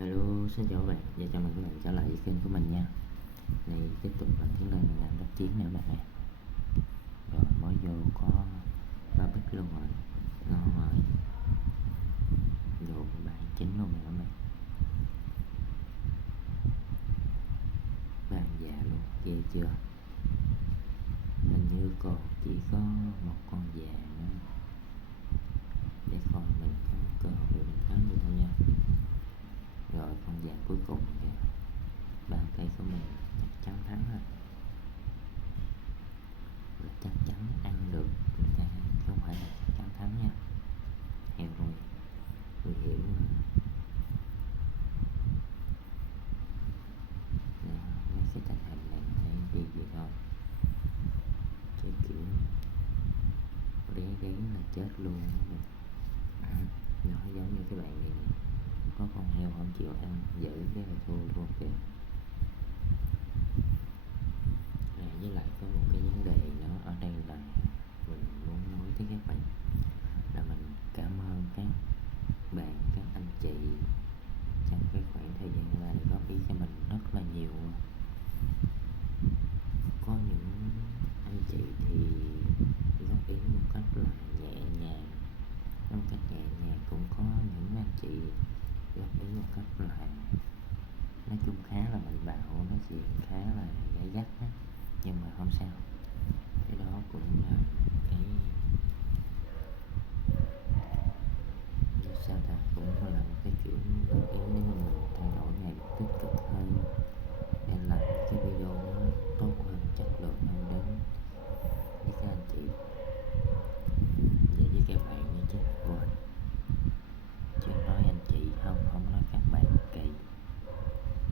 Hello, xin chào các bạn và chào mừng các bạn trở lại với kênh của mình nha. Này tiếp tục là cái nơi mình làm đắp chiến nữa bạn ơi. Rồi mới vô có ba bích luôn rồi, ngon rồi. Vô bàn chính luôn nè các bạn. Bàn già luôn, ghê chưa? Hình như còn chỉ có một con già nữa. Để coi mình có cơ hội mình thắng được không nha. Rồi con già cuối cùng kìa. Bàn tay của mình chắc chắn thắng rồi. Chắc chắn ăn được người không phải là chắc chắn thắng nha. Heo rồi, nguy hiểm mà. Mấy cái tình hình này thấy đi vậy thôi, chứ kiểu rén là chết luôn mình. Nó giống như cái bạn này nè, có con heo không chịu ăn, giữ cái là thua luôn kìa. Với lại có một cái vấn đề nữa ở đây là mình muốn nói với các bạn là mình cảm ơn các bạn, các anh chị trong cái khoảng thời gian qua để góp ý cho mình rất là nhiều. Có những anh chị thì góp ý một cách là nhẹ nhàng, một cách nhẹ nhàng, cũng có những anh chị góp ý một cách là nói chung khá là mạnh bạo, nói chuyện khá là gay gắt á. Nhưng mà không sao, cái đó cũng là cái sao ta, cũng là một cái kiểu góp ý để mà mình thay đổi ngày tích cực hơn, để làm cái video nó tốt hơn, chất lượng hơn đến với các anh chị và với các bạn nữa chứ. Quên, chứ nói anh chị không nói các bạn kỳ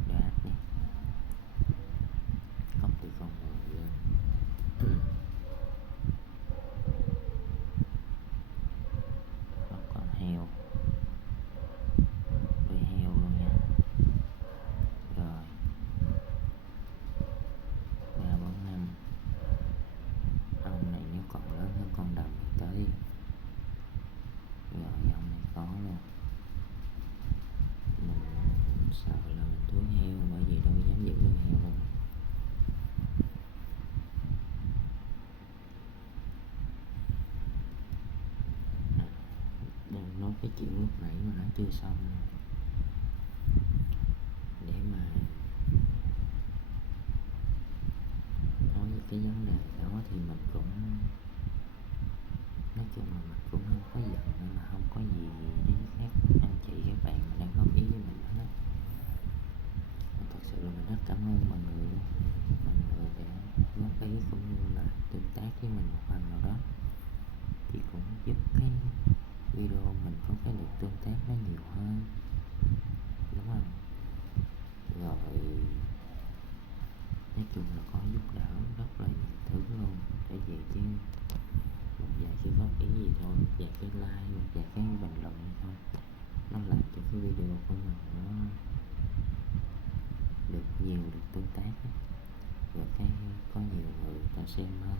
đã nhé, không từ con người lên. Nó con heo, đuôi heo luôn nha. Rồi 3, 4, 5, ông này nếu còn lớn hơn con đầm thì tới. Rồi ông này có luôn. Mình sợ là mình thua heo, bởi vì đâu dám giữ đuôi heo luôn. Đang nói cái chuyện lúc nãy mà nó chưa xong, để mà nói về cái vấn đề đó thì mình cũng nói chung là mình cũng không có giận, nên là không có gì với các anh chị các bạn mà đang góp ý với mình hết á. Thật sự là mình rất cảm ơn mọi người luôn, mọi người đã góp ý cũng như là tương tác với mình một phần nào đó, thì cũng giúp cái video mình có cái lượt tương tác nó nhiều hơn, đúng không? Rồi nói chung là có giúp đỡ rất là nhiều thứ luôn, để về chứ một vài cái góp ý gì thôi, một vài cái like, một vài cái bình luận thôi, nó làm cho cái video của mình nó được nhiều được tương tác ấy. Rồi cái có nhiều người ta xem hơn.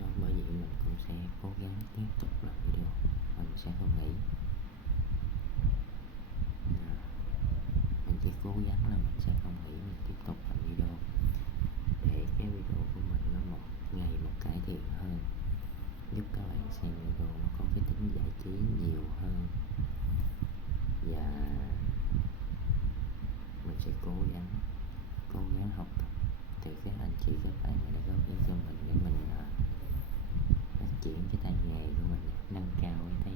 Đó, bởi vậy mình cũng sẽ cố gắng tiếp tục làm video, mình sẽ không nghỉ. Mình chỉ cố gắng là mình sẽ không nghỉ, mình tiếp tục làm video để cái video của mình nó một ngày một cải thiện hơn, giúp các bạn xem video nó có cái tính giải trí nhiều hơn. Và mình sẽ cố gắng học tập từ các anh chị các bạn đã góp ý cho mình, để mình phát triển cái tay nghề của mình, nâng cao cái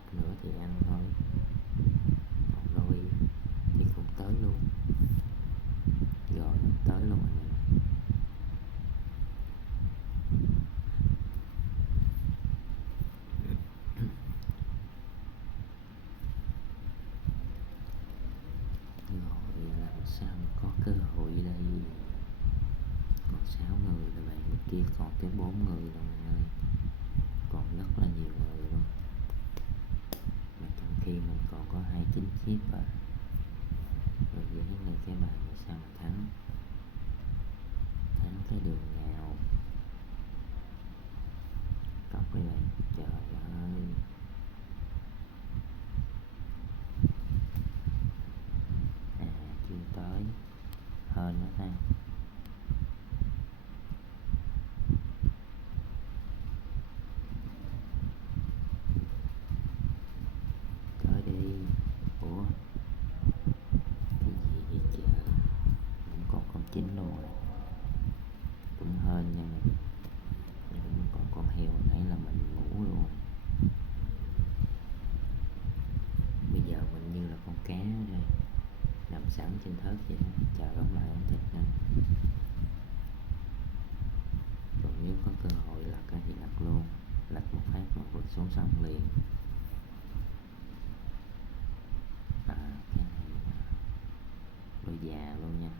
cốc nữa thì ăn thôi, còn đôi thì cũng tới luôn, rồi tới luôn rồi nè. Rồi làm sao mà có cơ hội đây, còn 6 người rồi bạn, bên kia còn tới 4 người rồi bạn ơi, còn rất là nhiều người luôn, mà trong khi mình còn có 29 chip à, rồi với người cái bài này sao mà thắng cái đường nào, cọc các bạn, trời ơi. À chưa tới, hên quá ta. Tới đi. Ủa cái gì vậy trời, cũng còn con chín luôn rồi, cũng hên nhưng mà cũng còn con heo nãy là mình ngủ luôn. Bây giờ mình như là con cá đây, nằm sẵn trên thớt vậy đó, chờ đóng lại ống thịt nè. Còn nếu có cơ hội lật thì lật luôn, lật một phát mà vượt xuống sông liền. À cái này đôi già luôn nha.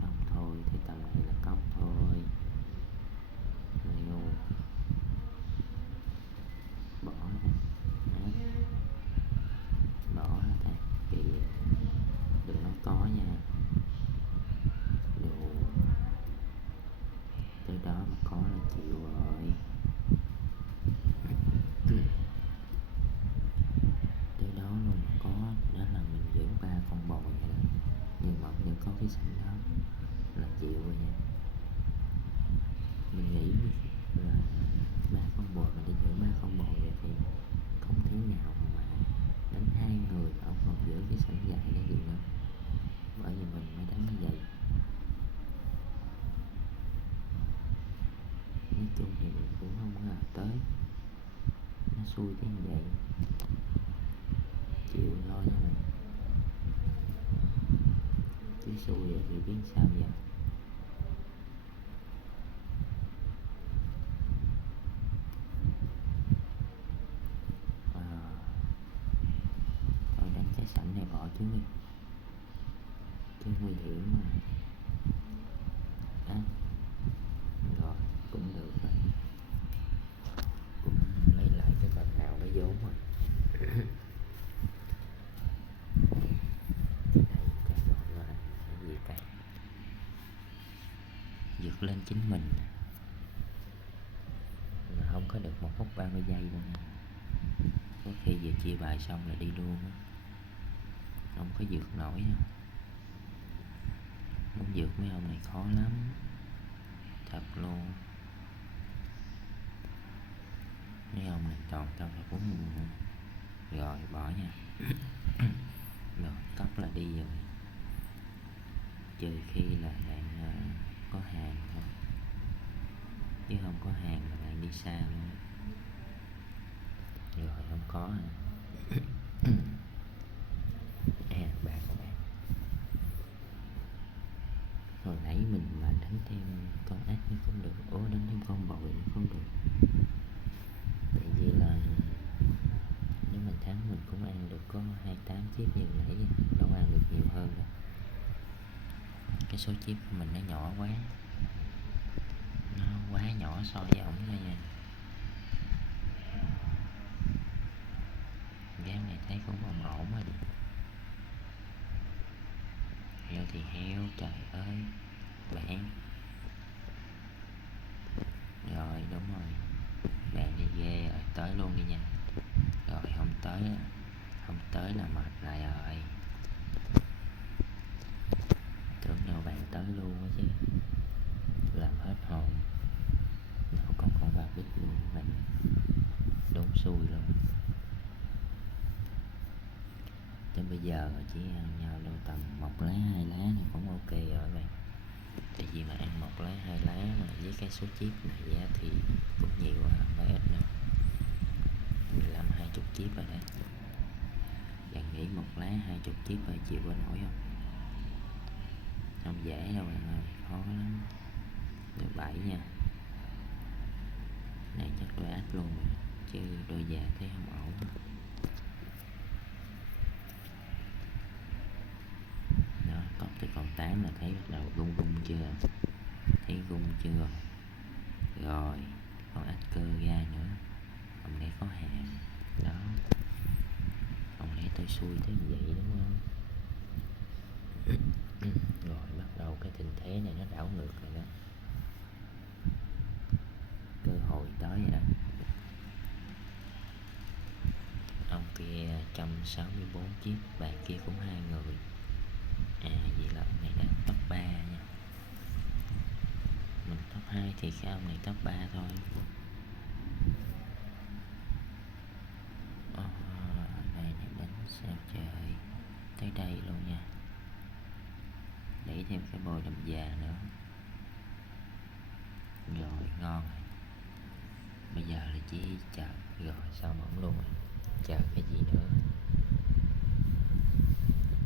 Cốc thôi, thì tầm này là cốc thôi. Liêu bỏ ra, bỏ ra ta, kìa đừng nói có nha, đồ tới đó mà có là chịu rồi. Tới đó luôn mà có, đó là mình giữ 3 con bò vậy đó, nhưng mà vẫn có cái sảnh đó là chịu rồi nha. Mình nghĩ là 3 con bò mà đi giữ 3 con bò vậy thì không thể nào mà đánh 2 người mà ông còn giữ cái sảnh gài đó được nữa, bởi vì mình mới đánh như vậy. Nói chung thì mình cũng không ngờ tới, nó xui cái như vậy, chịu thôi nha mình, chứ xui vậy thì biết sao giờ. À, thôi đánh cái sảnh này bỏ chứ đi, chứ nguy hiểm mà. À, rồi cũng được rồi, cũng lấy lại cái phần nào nó vốn rồi. Cái này cái gọi là cái gì ta, vượt lên chính mình mà không có được 1 phút 30 giây luôn nha. Có khi vừa chia bài xong là đi luôn á, không có vượt nổi đâu. Muốn vượt mấy ông này khó lắm, thật luôn. Mấy ông này toàn tao phải 4 người. Rồi bỏ nha. Rồi cốc là đi rồi, trừ khi là bạn có hàng thôi, chứ không có hàng là bạn đi xa luôn. Rồi không có à. À bạn của bạn, hồi nãy mình mà đánh thêm con ác nhưng không được, đánh thêm con bội cũng không được, tại vì là nếu mình thắng mình cũng ăn được có 28 chip như nãy, đâu ăn được nhiều hơn đâu. Cái số chip của mình nó nhỏ quá, nó quá nhỏ so với ổng thôi nha. Game này thấy cũng ổn ổn rồi. Heo thì heo, trời ơi bạn. Rồi đúng rồi, bạn đi ghê rồi, tới luôn đi nha. Rồi không tới là mệt lại rồi, tưởng đâu bạn tới luôn á chứ, làm hết hồn. Đâu còn con ba bít luôn mình, đúng xui luôn. Tới bây giờ chỉ ăn nhau đâu tầm 1 lá 2 lá thì cũng ok rồi bạn. Tại vì mà ăn một lá hai lá mà với cái số chip này á, thì cũng nhiều à, không phải ít đâu, 15-20 chip rồi đấy. Bạn nghĩ một lá 20 chip rồi chịu có nổi không? Không dễ đâu bạn ơi, khó lắm. Đôi 7 nha, này chắc đôi ách luôn rồi, chứ đôi già thấy không ổn. Đó, cọc từ còn 8 là thấy bắt đầu rung rung chưa? Thấy rung chưa? Rồi, con ách cơ ra nữa, hôm nay có hàng. Đó, không lẽ tôi xui tới vậy đúng không? Rồi bắt đầu cái tình thế này nó đảo ngược rồi đó, cơ hội tới rồi đó. Ông kia 164 chiếc, bạn kia cũng 2 người. À vậy là ông này đang top 3 nha, mình top 2 thì cái ông này top 3 thôi. Đây này đánh sao trời, tới đây luôn nha, đẩy thêm cái bồi đầm già nữa. Rồi ngon rồi, bây giờ là chỉ chờ. Rồi xong ổng luôn rồi, chờ cái gì nữa.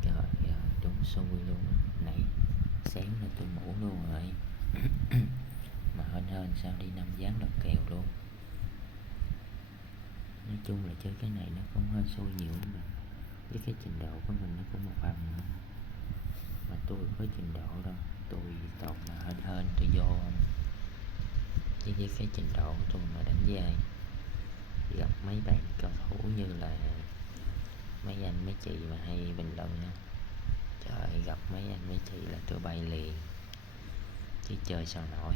Trời ơi, đúng xui luôn á, nãy sáng là tôi ngủ luôn rồi. Mà hên hên sao đi 5 ván lật kèo luôn. Nói chung là chơi cái này nó cũng hơi xui nhiều lắm mà, với cái trình độ của mình nó cũng một phần nữa. Mà tôi có trình độ đâu, tôi toàn mà hên hên tôi vô không. Chứ với cái trình độ của tôi mà đánh với ai, gặp mấy bạn cao thủ như là mấy anh mấy chị mà hay bình luận á, trời, gặp mấy anh mấy chị là tôi bay liền, chứ chơi sao nổi.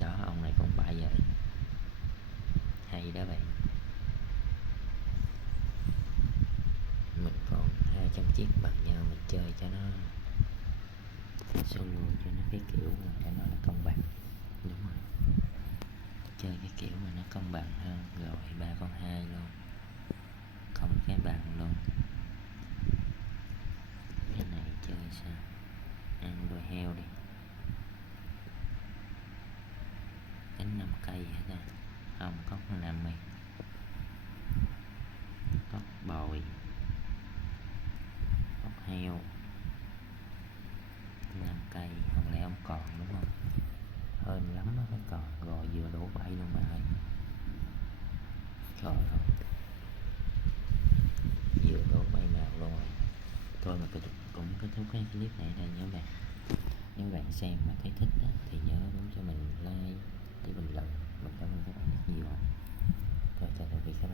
Đó, ông này cũng bại vậy, hay đó bạn. Mình còn 200 chiếc bằng nhau, mình chơi cho nó solo, cho nó cái kiểu mà cho nó là công bằng. Đúng rồi, chơi cái kiểu mà nó công bằng hơn. Rồi 3 con 2 luôn, không cái bằng luôn. Cái này chơi sao, ăn đôi heo đi, đánh 5 cây hả ta? Không, có con 5 này, có bồi, có heo, 5 cây, không lẽ ông còn đúng không? Hên lắm nó mới còn. Rồi vừa đổ bẫy luôn mà ơi, trời ơi, vừa đổ bay màu luôn rồi. Thôi mà cũng kết thúc cái clip này đây nhớ bạn. Nếu bạn xem mà thấy thích á, thì nhớ bấm cho mình like, để bình luận. Mình cảm ơn các bạn rất nhiều. Rồi chào tạm biệt các bạn.